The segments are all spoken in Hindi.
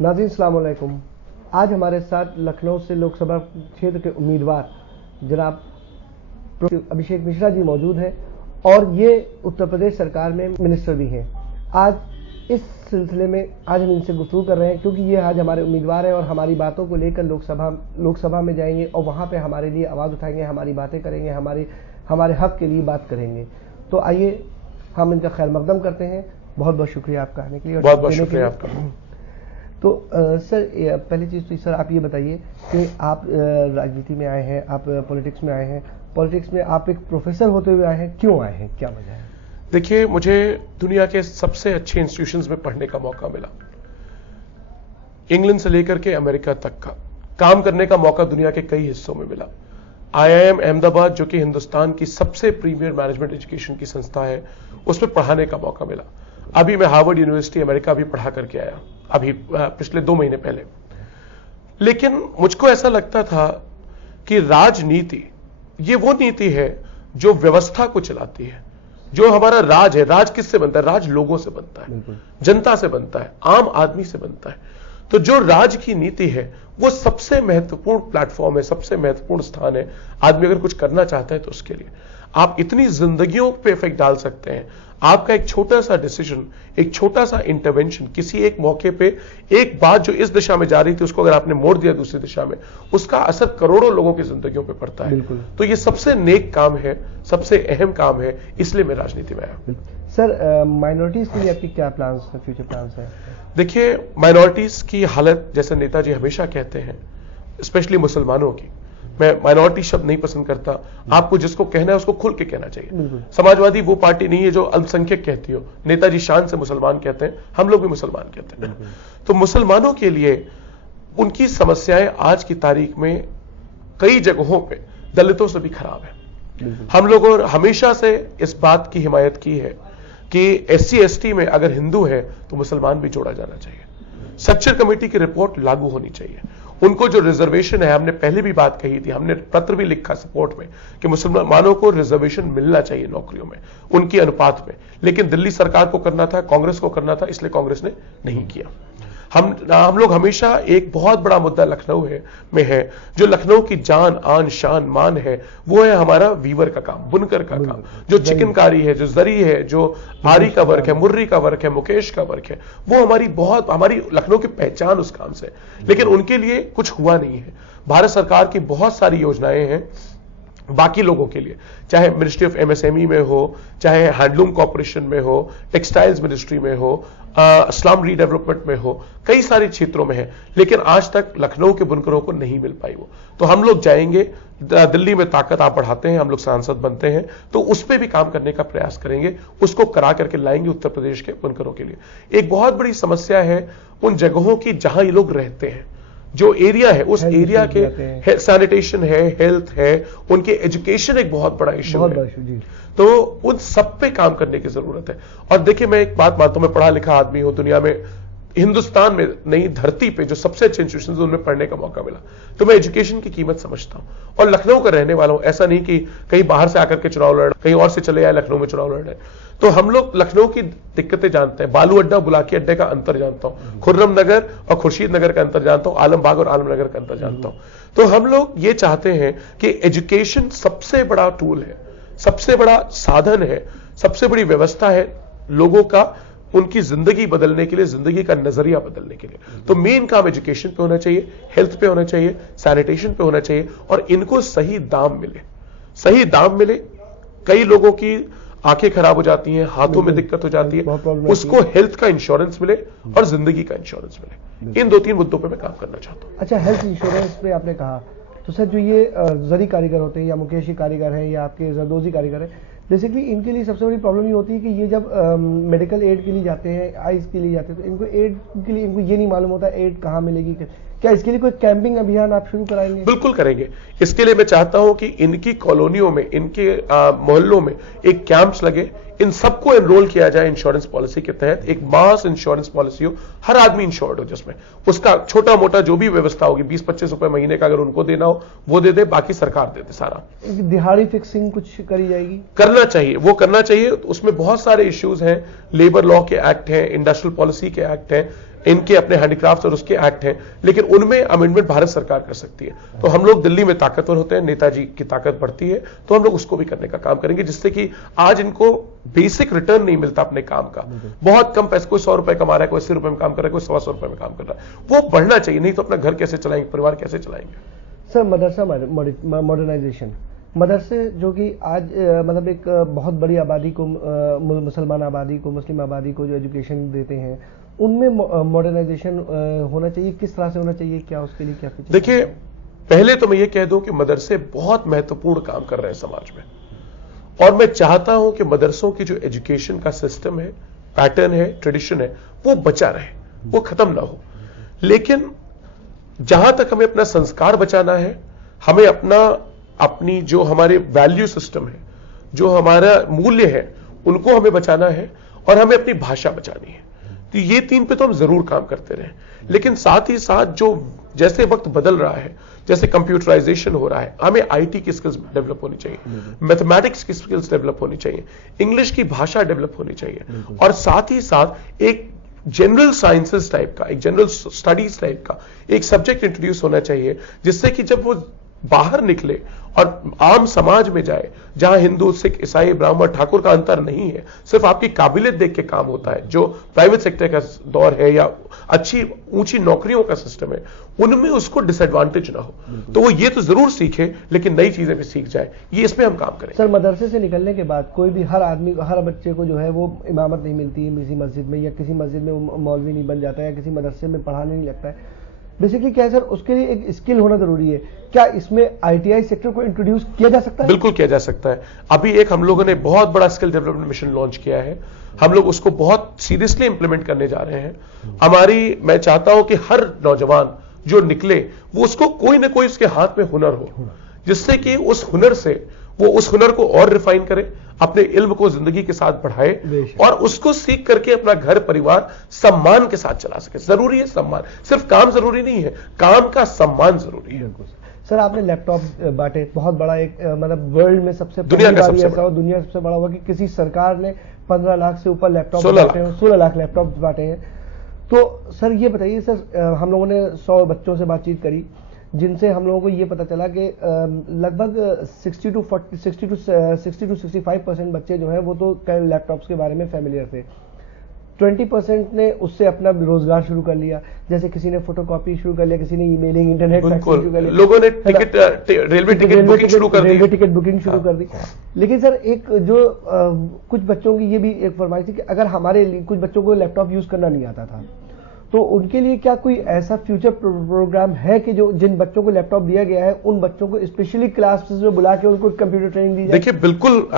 नाज़रीन अस्सलाम वालेकुम। आज हमारे साथ लखनऊ से लोकसभा क्षेत्र के उम्मीदवार जनाब अभिषेक मिश्रा जी मौजूद हैं और ये उत्तर प्रदेश सरकार में मिनिस्टर भी हैं। आज इस सिलसिले में आज हम इनसे गुफ्तगू कर रहे हैं क्योंकि ये आज हमारे उम्मीदवार हैं और हमारी बातों को लेकर लोकसभा में जाएंगे और वहाँ पे हमारे लिए आवाज़ उठाएंगे, हमारी बातें करेंगे, हमारे हक के लिए बात करेंगे। तो आइए हम इनका खैर मकदम करते हैं। बहुत बहुत शुक्रिया आपका आने के लिए। बहुत बहुत शुक्रिया आपका। तो सर पहली चीज़ तो सर आप ये बताइए कि आप राजनीति में आए हैं, आप पॉलिटिक्स में आए हैं, पॉलिटिक्स में आप एक प्रोफेसर होते हुए आए हैं, क्यों आए हैं, क्या वजह है? देखिए, मुझे दुनिया के सबसे अच्छे इंस्टीट्यूशंस में पढ़ने का मौका मिला। इंग्लैंड से लेकर के अमेरिका तक का काम करने का मौका दुनिया के कई हिस्सों में मिला। IIM अहमदाबाद जो कि हिंदुस्तान की सबसे प्रीमियर मैनेजमेंट एजुकेशन की संस्था है, उसमें पढ़ाने का मौका मिला। अभी मैं हार्वर्ड यूनिवर्सिटी अमेरिका भी पढ़ा करके आया, अभी पिछले 2 महीने पहले। लेकिन मुझको ऐसा लगता था कि राजनीति ये वो नीति है जो व्यवस्था को चलाती है। जो हमारा राज है, राज किससे बनता है? राज लोगों से बनता है, जनता से बनता है, आम आदमी से बनता है। तो जो राज की नीति है वो सबसे महत्वपूर्ण प्लेटफॉर्म है, सबसे महत्वपूर्ण स्थान है। आदमी अगर कुछ करना चाहता है तो उसके लिए आप इतनी जिंदगियों पे इफेक्ट डाल सकते हैं। आपका एक छोटा सा डिसीजन, एक छोटा सा इंटरवेंशन, किसी एक मौके पे एक बात जो इस दिशा में जा रही थी उसको अगर आपने मोड़ दिया दूसरी दिशा में, उसका असर करोड़ों लोगों की जिंदगियों पे पड़ता है। तो ये सबसे नेक काम है, सबसे अहम काम है, इसलिए मैं राजनीति में आया। सर माइनॉरिटीज के लिए आपकी क्या प्लान्स, फ्यूचर प्लान्स है? देखिए, माइनॉरिटीज की हालत जैसे नेताजी हमेशा कहते हैं, स्पेशली मुसलमानों की, मैं माइनॉरिटी शब्द नहीं पसंद करता। आपको जिसको कहना है उसको खुल के कहना चाहिए। समाजवादी वो पार्टी नहीं है जो अल्पसंख्यक कहती हो। नेताजी शान से मुसलमान कहते हैं, हम लोग भी मुसलमान कहते हैं। तो मुसलमानों के लिए उनकी समस्याएं आज की तारीख में कई जगहों पे दलितों से भी खराब है। हम लोगों ने हमेशा से इस बात की हिमायत की है कि SC ST में अगर हिंदू है तो मुसलमान भी जोड़ा जाना चाहिए। स्ट्रक्चर कमेटी की रिपोर्ट लागू होनी चाहिए। उनको जो रिजर्वेशन है, हमने पहले भी बात कही थी, हमने पत्र भी लिखा सपोर्ट में कि मुसलमानों को रिजर्वेशन मिलना चाहिए नौकरियों में, उनकी अनुपात में। लेकिन दिल्ली सरकार को करना था, कांग्रेस को करना था, इसलिए कांग्रेस ने नहीं किया। हम लोग हमेशा एक बहुत बड़ा मुद्दा लखनऊ में है, जो लखनऊ की जान आन शान मान है, वो है हमारा वीवर का काम, बुनकर का काम, जो चिकनकारी है, जो जरी है, जो आरी का वर्क है, मुर्री का वर्क है, मुकेश का वर्क है। वो हमारी लखनऊ की पहचान उस काम से। लेकिन उनके लिए कुछ हुआ नहीं है। भारत सरकार की बहुत सारी योजनाएं हैं बाकी लोगों के लिए, चाहे मिनिस्ट्री ऑफ MSME में हो, चाहे हैंडलूम कॉर्पोरेशन में हो, टेक्सटाइल्स मिनिस्ट्री में हो, स्लम रीडेवलपमेंट में हो, कई सारे क्षेत्रों में है। लेकिन आज तक लखनऊ के बुनकरों को नहीं मिल पाई वो। तो हम लोग जाएंगे, दिल्ली में ताकत आप बढ़ाते हैं, हम लोग सांसद बनते हैं तो उस पर भी काम करने का प्रयास करेंगे, उसको करा करके लाएंगे उत्तर प्रदेश के बुनकरों के लिए। एक बहुत बड़ी समस्या है उन जगहों की जहां ये लोग रहते हैं, जो एरिया है उस एरिया के सैनिटेशन है, हेल्थ है, उनके एजुकेशन एक बहुत बड़ा इश्यू है। तो उन सब पे काम करने की जरूरत है। और देखिए, मैं एक बात मानता हूं, मैं पढ़ा लिखा आदमी हूं, दुनिया में, हिंदुस्तान में, नई धरती पे जो सबसे अच्छे इंस्टीट्यूशन उनमें पढ़ने का मौका मिला, तो मैं एजुकेशन की कीमत समझता हूं। और लखनऊ का रहने वाला हूं, ऐसा नहीं कि कहीं बाहर से आकर के चुनाव लड़, कहीं और से चले आए लखनऊ में चुनाव लड़ रहे। तो हम लोग लखनऊ की दिक्कतें जानते हैं। बालू अड्डा बुलाकी अड्डे का अंतर जानता हूं, खुर्रम नगर और खुर्शीद नगर का अंतर जानता हूं, आलमबाग और आलमनगर का अंतर जानता हूं। तो हम लोग ये चाहते हैं कि एजुकेशन सबसे बड़ा टूल है, सबसे बड़ा साधन है, सबसे बड़ी व्यवस्था है लोगों का, उनकी जिंदगी बदलने के लिए, जिंदगी का नजरिया बदलने के लिए। तो मेन काम एजुकेशन पे होना चाहिए, हेल्थ पे होना चाहिए, सैनिटेशन पे होना चाहिए, और इनको सही दाम मिले, सही दाम मिले। कई लोगों की आंखें खराब हो जाती हैं, हाथों में दिक्कत हो जाती है, उसको हेल्थ का इंश्योरेंस मिले और जिंदगी का इंश्योरेंस मिले। इन 2-3 मुद्दों पे मैं काम करना चाहता हूं। अच्छा, हेल्थ इंश्योरेंस पे आपने कहा, तो सर जो ये जरी कारीगर होते हैं या मुकेशी कारीगर हैं या आपके जरदोजी कारीगर हैं, बेसिकली इनके लिए सबसे बड़ी प्रॉब्लम ये होती है कि ये जब मेडिकल एड के लिए जाते हैं, आइज के लिए जाते हैं, तो इनको एड के लिए इनको ये नहीं मालूम होता एड कहाँ मिलेगी। क्या इसके लिए कोई कैंपिंग अभियान आप शुरू कराएंगे? बिल्कुल करेंगे। इसके लिए मैं चाहता हूं कि इनकी कॉलोनियों में, इनके मोहल्लों में एक कैंप्स लगे, इन सबको एनरोल किया जाए इंश्योरेंस पॉलिसी के तहत। एक मास इंश्योरेंस पॉलिसी हो, हर आदमी इंश्योर्ड हो, जिसमें उसका छोटा मोटा जो भी व्यवस्था होगी, 20-25 रुपए महीने का अगर उनको देना हो वो दे दे, बाकी सरकार दे दे सारा। दिहाड़ी फिक्सिंग कुछ करी जाएगी? करना चाहिए, वो करना चाहिए। उसमें बहुत सारे इश्यूज हैं, लेबर लॉ के एक्ट हैं, इंडस्ट्रियल पॉलिसी के एक्ट हैं, इनके अपने हैंडीक्राफ्ट और उसके एक्ट हैं, लेकिन उनमें अमेंडमेंट भारत सरकार कर सकती है। तो हम लोग दिल्ली में ताकतवर होते हैं, नेताजी की ताकत बढ़ती है, तो हम लोग उसको भी करने का काम करेंगे, जिससे कि आज इनको बेसिक रिटर्न नहीं मिलता अपने काम का। बहुत कम पैसे, कोई 100 रुपए कमा रहा है, कोई 80 रुपए में काम कर रहा है, कोई 125 रुपए में काम कर रहा है। वो बढ़ना चाहिए, नहीं तो अपना घर कैसे चलाएंगे, परिवार कैसे चलाएंगे। सर, मदरसा मॉडर्नाइजेशन, मदरसे जो कि आज मतलब एक बहुत बड़ी आबादी को, मुसलमान आबादी को, मुस्लिम आबादी को जो एजुकेशन देते हैं, उनमें मॉडर्नाइजेशन होना चाहिए, किस तरह से होना चाहिए, क्या उसके लिए क्या फीचर? देखिए, पहले तो मैं ये कह दूं कि मदरसे बहुत महत्वपूर्ण काम कर रहे हैं समाज में, और मैं चाहता हूं कि मदरसों की जो एजुकेशन का सिस्टम है, पैटर्न है, ट्रेडिशन है, वो बचा रहे, वो खत्म ना हो। लेकिन जहां तक हमें अपना संस्कार बचाना है, हमें अपनी जो हमारे वैल्यू सिस्टम है, जो हमारा मूल्य है, उनको हमें बचाना है, और हमें अपनी भाषा बचानी है। तो ये 3 पे तो हम जरूर काम करते रहे, लेकिन साथ ही साथ जो जैसे वक्त बदल रहा है, जैसे कंप्यूटराइजेशन हो रहा है, हमें आईटी की स्किल्स डेवलप होनी चाहिए, मैथमेटिक्स की स्किल्स डेवलप होनी चाहिए, इंग्लिश की भाषा डेवलप होनी चाहिए, और साथ ही साथ एक जनरल साइंसेस टाइप का, एक जनरल स्टडीज टाइप का एक सब्जेक्ट इंट्रोड्यूस होना चाहिए, जिससे कि जब वो बाहर निकले और आम समाज में जाए, जहां हिंदू, सिख, ईसाई, ब्राह्मण, ठाकुर का अंतर नहीं है, सिर्फ आपकी काबिलियत देख के काम होता है। जो प्राइवेट सेक्टर का दौर है या अच्छी ऊंची नौकरियों का सिस्टम है, उनमें उसको डिसएडवांटेज ना हो। तो वो ये तो जरूर सीखे, लेकिन नई चीजें भी सीख जाए, ये इसमें हम काम करें। सर, मदरसे से निकलने के बाद कोई भी हर आदमी, हर बच्चे को जो है वो इमामत नहीं मिलती है किसी मस्जिद में, या किसी मस्जिद में वो मौलवी नहीं बन जाता है, या किसी मदरसे में पढ़ाने नहीं लगता है। बेसिकली क्या है सर, उसके लिए एक स्किल होना जरूरी है। क्या इसमें आईटीआई सेक्टर को इंट्रोड्यूस किया जा सकता है? बिल्कुल किया जा सकता है। अभी एक हम लोगों ने बहुत बड़ा स्किल डेवलपमेंट मिशन लॉन्च किया है, हम लोग उसको बहुत सीरियसली इंप्लीमेंट करने जा रहे हैं। मैं चाहता हूं कि हर नौजवान जो निकले, वो उसको कोई ना कोई उसके हाथ में हुनर हो, जिससे कि उस हुनर से वो उस हुनर को और रिफाइन करे, अपने इल्म को जिंदगी के साथ बढ़ाए, और उसको सीख करके अपना घर परिवार सम्मान के साथ चला सके। जरूरी है सम्मान, सिर्फ काम जरूरी नहीं है, काम का सम्मान जरूरी है। सर, आपने लैपटॉप बांटे, बहुत बड़ा एक मतलब वर्ल्ड में सबसे दुनिया का सबसे बड़ा, दुनिया सबसे बड़ा हुआ कि किसी सरकार ने 15 लाख से ऊपर लैपटॉप बांटे हैं, 16 लाख लैपटॉप बांटे हैं। तो सर ये बताइए सर, हम लोगों ने 100 बच्चों से बातचीत करी, जिनसे हम लोगों को ये पता चला कि लगभग 60 to 65% बच्चे जो हैं वो तो लैपटॉप्स के बारे में फेमिलियर थे। 20% ने उससे अपना रोजगार शुरू कर लिया, जैसे किसी ने फोटोकॉपी शुरू कर लिया, किसी ने ईमेलिंग, इंटरनेट शुरू कर लिया, लोगों ने रेलवे टिकट बुकिंग शुरू कर दी। लेकिन सर, एक जो कुछ बच्चों की ये भी एक फरमाइश थी कि अगर हमारे कुछ बच्चों को लैपटॉप यूज करना नहीं आता था, तो उनके लिए क्या कोई ऐसा फ्यूचर प्रोग्राम है कि जो जिन बच्चों को लैपटॉप दिया गया है, उन बच्चों को स्पेशली क्लासेस में बुला के उनको कंप्यूटर ट्रेनिंग दी जाए? देखिए, बिल्कुल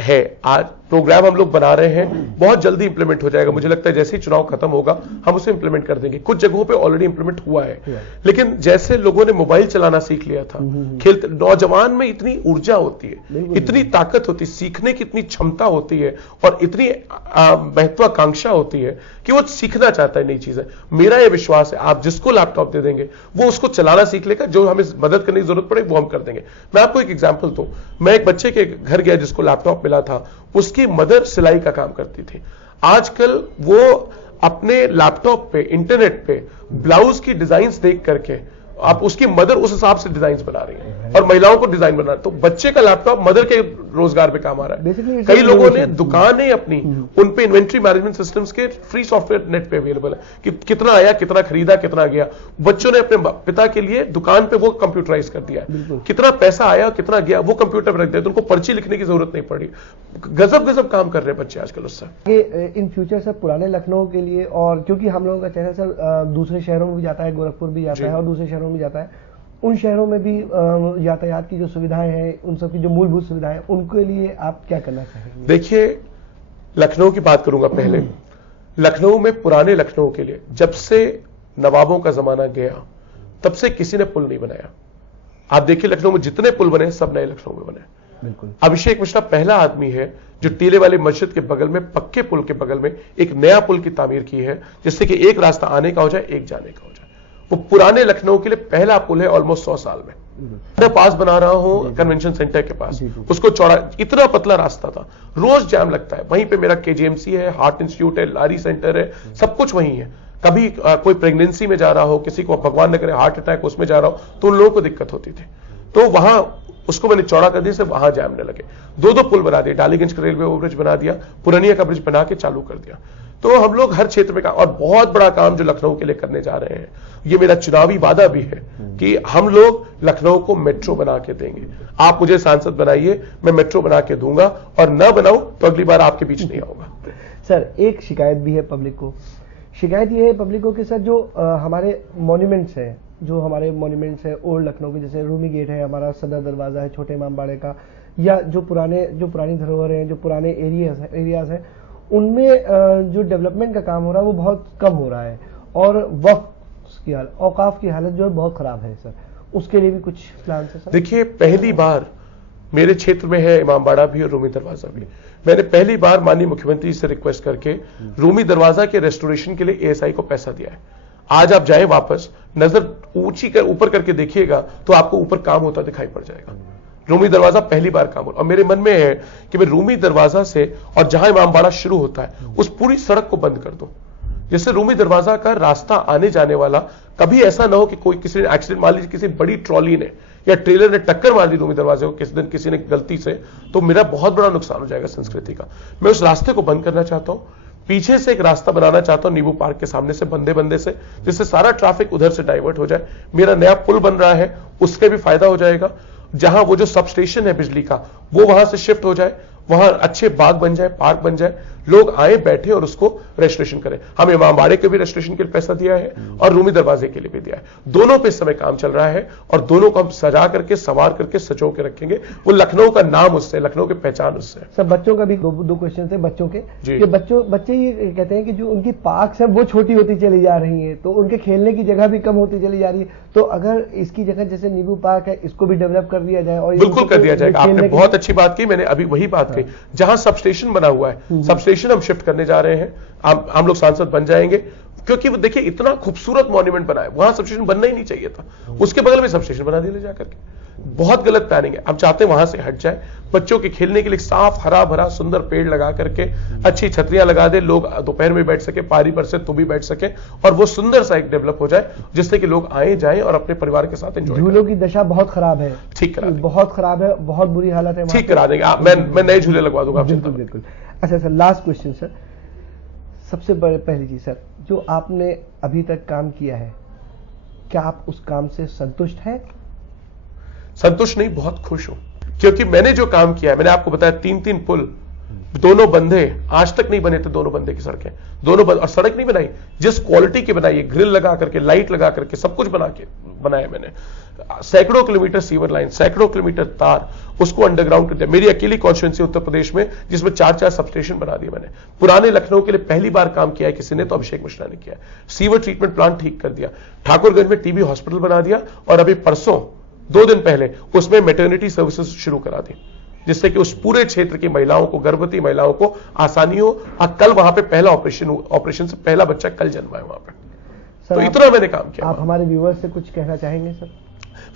है। आज प्रोग्राम हम लोग बना रहे हैं, बहुत जल्दी इंप्लीमेंट हो जाएगा। मुझे लगता है जैसे ही चुनाव खत्म होगा, हम उसे इंप्लीमेंट कर देंगे। कुछ जगहों पे ऑलरेडी इंप्लीमेंट हुआ है, लेकिन जैसे लोगों ने मोबाइल चलाना सीख लिया था, खेलते, नौजवान में इतनी ऊर्जा होती है, इतनी ताकत होती है, सीखने की इतनी क्षमता होती है, और इतनी महत्वाकांक्षा होती है कि वो सीखना चाहता है नई चीजें। मेरा यह विश्वास है, आप जिसको लैपटॉप दे देंगे, वो उसको चलाना सीख लेगा। जो हमें मदद करने की जरूरत पड़े, वो हम कर देंगे। मैं आपको एक एग्जांपल दूं, मैं एक बच्चे के घर गया जिसको लैपटॉप मिला था, उसकी मदर सिलाई का काम करती थी। आजकल वो अपने लैपटॉप पे, इंटरनेट पे ब्लाउज की डिजाइन्स देख करके, आप उसकी मदर उस हिसाब से डिजाइन बना रही है, और महिलाओं को डिजाइन बना, तो बच्चे का लैपटॉप मदर के रोजगार पे काम आ रहा है। कई लोगों ने दुकानें अपनी, उन पे इन्वेंट्री मैनेजमेंट सिस्टम्स के फ्री सॉफ्टवेयर नेट पे अवेलेबल है कि कितना आया, कितना खरीदा, कितना गया। बच्चों ने अपने पिता के लिए दुकान पे वो कंप्यूटराइज कर दिया, कितना पैसा आया, कितना गया, वो कंप्यूटर पर रख दिया, तो उनको पर्ची लिखने की जरूरत नहीं पड़ी। गजब गजब काम कर रहे हैं बच्चे आजकल उससे। इन फ्यूचर सर, पुराने लखनऊ के लिए, और क्योंकि हम लोगों का चैनल सर दूसरे शहरों में भी जाता है, गोरखपुर भी जाता है और दूसरे शहरों में जाता है, उन शहरों में भी यातायात की जो सुविधाएं हैं, उन सब की जो मूलभूत सुविधाएं, उनके लिए आप क्या करना चाहेंगे? देखिए, लखनऊ की बात करूंगा पहले। लखनऊ में, पुराने लखनऊ के लिए, जब से नवाबों का जमाना गया, तब से किसी ने पुल नहीं बनाया। आप देखिए, लखनऊ में जितने पुल बने, सब नए लखनऊ में बने। बिल्कुल। अभिषेक मिश्रा पहला आदमी है जो टीले वाले मस्जिद के बगल में, पक्के पुल के बगल में एक नया पुल की तामीर की है, जिससे कि एक रास्ता आने का हो जाए, एक जाने का हो जाए। वो पुराने लखनऊ के लिए पहला पुल है ऑलमोस्ट 100 साल में। मैं पास बना रहा हूं कन्वेंशन सेंटर के पास, उसको चौड़ा, इतना पतला रास्ता था, रोज जाम लगता है। वहीं पे मेरा केजीएमसी है, हार्ट इंस्टीट्यूट है, लारी सेंटर है, सब कुछ वहीं है। कभी कोई प्रेगनेंसी में जा रहा हो, किसी को भगवान न करे हार्ट अटैक उसमें जा रहा हो, तो उन लोगों को दिक्कत होती थी। तो वहां उसको मैंने चौड़ा कर दिया, से वहां जैमने लगे। दो पुल बना दिए, डालीगंज का रेलवे ओवरब्रिज बना दिया, पुरानिया का ब्रिज बना के चालू कर दिया। तो हम लोग हर क्षेत्र में और बहुत बड़ा काम जो लखनऊ के लिए करने जा रहे हैं, ये मेरा चुनावी वादा भी है कि हम लोग लखनऊ को मेट्रो बना के देंगे। आप मुझे सांसद बनाइए, मैं मेट्रो बना के दूंगा, और न बनाऊं तो अगली बार आपके बीच नहीं आऊंगा। सर, एक शिकायत भी है पब्लिक को। शिकायत ये है पब्लिक को कि सर जो हमारे मॉन्यूमेंट्स हैं, जो हमारे मॉन्यूमेंट्स है ओल्ड लखनऊ के, जैसे रूमी गेट है, हमारा सदर दरवाजा है छोटे इमामबाड़े का, या जो पुरानी धरोहर हैं, जो पुराने एरियाज हैं, उनमें जो डेवलपमेंट का काम हो रहा है वो बहुत कम हो रहा है, और वक्फ की हालत, औकाफ की हालत जो है बहुत खराब है सर। उसके लिए भी कुछ प्लान है सर? देखिए, पहली बार मेरे क्षेत्र में है इमामबाड़ा भी और रूमी दरवाजा भी। मैंने पहली बार माननीय मुख्यमंत्री से रिक्वेस्ट करके रूमी दरवाजा के रेस्टोरेशन के लिए एएसआई को पैसा दिया है। आज आप जाएं वापस, नजर ऊंची ऊपर करके देखिएगा तो आपको ऊपर काम होता दिखाई पड़ जाएगा। रूमी दरवाजा पहली बार काम हो, और मेरे मन में है कि मैं रूमी दरवाजा से और जहां इमामबाड़ा शुरू होता है उस पूरी सड़क को बंद कर दूं, जिससे रूमी दरवाजा का रास्ता आने जाने वाला कभी ऐसा ना हो कि कोई किसी ने एक्सीडेंट, मान लीजिए किसी बड़ी ट्रॉली ने या ट्रेलर ने टक्कर मार दी रूमी दरवाजे को किसी दिन किसी ने गलती से, तो मेरा बहुत बड़ा नुकसान हो जाएगा संस्कृति का। मैं उस रास्ते को बंद करना चाहता हूं, पीछे से एक रास्ता बनाना चाहता हूं नींबू पार्क के सामने से, बंदे से, जिससे सारा ट्रैफिक उधर से डाइवर्ट हो जाए। मेरा नया पुल बन रहा है, उसके भी फायदा हो जाएगा। जहां वो जो सब स्टेशन है बिजली का, वो वहां से शिफ्ट हो जाए, वहां अच्छे बाग बन जाए, पार्क बन जाए, लोग आए बैठे और उसको रेस्टोरेशन करें। हम इमामबाड़े के भी रेस्टोरेशन के लिए पैसा दिया है और रूमी दरवाजे के लिए भी दिया है। दोनों पे इस समय काम चल रहा है और दोनों को हम सजा करके, संवार करके, सजो के रखेंगे। वो लखनऊ का नाम उससे, लखनऊ की पहचान उससे। सर, बच्चों का भी दो क्वेश्चन थे बच्चों के, कि बच्चे ये कहते हैं कि जो उनकी पार्क्स है वो छोटी होती चली जा रही है, तो उनके खेलने की जगह भी कम होती चली जा रही है। तो अगर इसकी जगह जैसे नींबू पार्क है, इसको भी डेवलप कर दिया जाए। और बिल्कुल कर दिया जाएगा। आपने बहुत अच्छी बात की, मैंने अभी वही बात कही। जहां सब स्टेशन बना हुआ है, सब स्टेशन हम शिफ्ट करने जा रहे हैं। हम लोग सांसद बन जाएंगे, क्योंकि वो देखिए इतना खूबसूरत मॉन्यूमेंट बना है, वहां सब स्टेशन बनना ही नहीं चाहिए था। उसके बगल में सब स्टेशन बना दिया जाकर के। बहुत गलत प्लानिंग है। हम चाहते हैं वहां से हट जाए, बच्चों के खेलने के लिए साफ हरा भरा सुंदर पेड़ लगा करके, अच्छी छतरियां लगा दे, लोग दोपहर में बैठ सके, पारी पर से तो भी बैठ सके, और वो सुंदर सा एक डेवलप हो जाए, जिससे कि लोग आए जाएं और अपने परिवार के साथ एंजॉय करें। झूलों की दशा बहुत खराब है, ठीक करा देंगे। बहुत खराब है, बहुत बुरी हालत है, ठीक करा देंगे। मैं नए झूले लगवा दूंगा। बिल्कुल बिल्कुल। अच्छा सर, लास्ट क्वेश्चन सर, सबसे पहली चीज सर, जो आपने अभी तक काम किया है, क्या आप उस काम से संतुष्ट हैं? संतुष्ट नहीं, बहुत खुश हूं, क्योंकि मैंने जो काम किया है, मैंने आपको बताया 3 पुल, दोनों बंधे, आज तक नहीं बने थे दोनों बंधे की सड़कें, और सड़क नहीं बनाई जिस क्वालिटी की बनाई है, ग्रिल लगा करके, लाइट लगा करके, सब कुछ बनाया मैंने। सैकड़ों किलोमीटर सीवर लाइन, सैकड़ों किलोमीटर तार, उसको अंडरग्राउंड कर दिया। मेरी अकेली कॉन्स्टिट्यूंसी उत्तर प्रदेश में, जिसमें 4 सबस्टेशन बना दिए मैंने। पुराने लखनऊ के लिए पहली बार काम किया है किसी ने, तो अभिषेक मिश्रा ने किया। सीवर ट्रीटमेंट प्लांट ठीक कर दिया, ठाकुरगंज में टीबी हॉस्पिटल बना दिया, और अभी परसों 2 दिन पहले उसमें मैटरनिटी सर्विसेज शुरू करा दी, जिससे कि उस पूरे क्षेत्र की महिलाओं को, गर्भवती महिलाओं को आसानी हो। कल वहां पे पहला ऑपरेशन से पहला बच्चा कल जन्मा है वहां पे। तो इतना मैंने काम किया। आप हमारे व्यूअर्स से कुछ कहना चाहेंगे सर?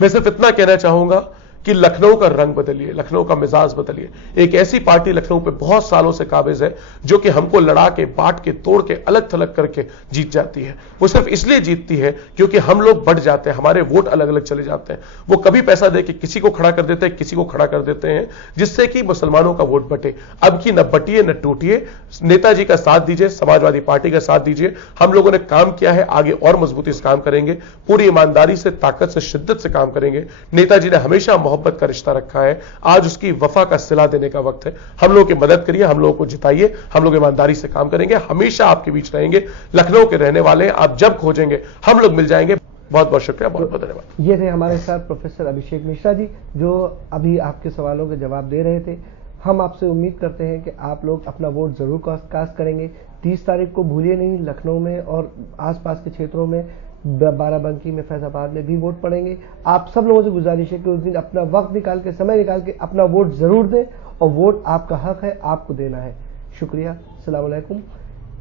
मैं सिर्फ इतना कहना चाहूंगा कि लखनऊ का रंग बदलिए, लखनऊ का मिजाज बदलिए। एक ऐसी पार्टी लखनऊ पे बहुत सालों से काबिज है, जो कि हमको लड़ा के, बांट के, तोड़ के, अलग थलग करके जीत जाती है। वो सिर्फ इसलिए जीतती है क्योंकि हम लोग बढ़ जाते हैं, हमारे वोट अलग अलग चले जाते हैं। वो कभी पैसा दे के किसी को खड़ा कर देते हैं, किसी को खड़ा कर देते हैं, जिससे कि मुसलमानों का वोट बटे। अब की न बटिए न टूटिए, नेताजी का साथ दीजिए, समाजवादी पार्टी का साथ दीजिए। हम लोगों ने काम किया है, आगे और मजबूती से काम करेंगे, पूरी ईमानदारी से, ताकत से, शिद्दत से काम करेंगे। नेताजी ने हमेशा मोहब्बत का रिश्ता रखा है, आज उसकी वफा का सिला देने का वक्त है। हम लोगों की मदद करिए, हम लोगों को जिताइए, हम लोग ईमानदारी से काम करेंगे, हमेशा आपके बीच रहेंगे। लखनऊ के रहने वाले, आप जब खोजेंगे हम लोग मिल जाएंगे। बहुत बहुत शुक्रिया, बहुत बहुत धन्यवाद। ये थे हमारे साथ प्रोफेसर अभिषेक मिश्रा जी, जो अभी आपके सवालों के जवाब दे रहे थे। हम आपसे उम्मीद करते हैं कि आप लोग अपना वोट जरूर कास्ट करेंगे। 30 तारीख को भूलिए नहीं, लखनऊ में और आसपास के क्षेत्रों में, बाराबंकी में, फैजाबाद में भी वोट पड़ेंगे। आप सब लोगों से गुजारिश है कि उस दिन अपना वक्त निकाल के, समय निकाल के अपना वोट जरूर दें, और वोट आपका हक है, आपको देना है। शुक्रिया। अस्सलाम वालेकुम।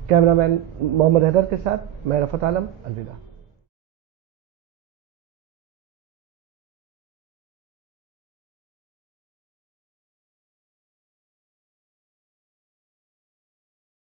कैमरामैन मोहम्मद हैदर के साथ मैं रफत आलम, अलविदा।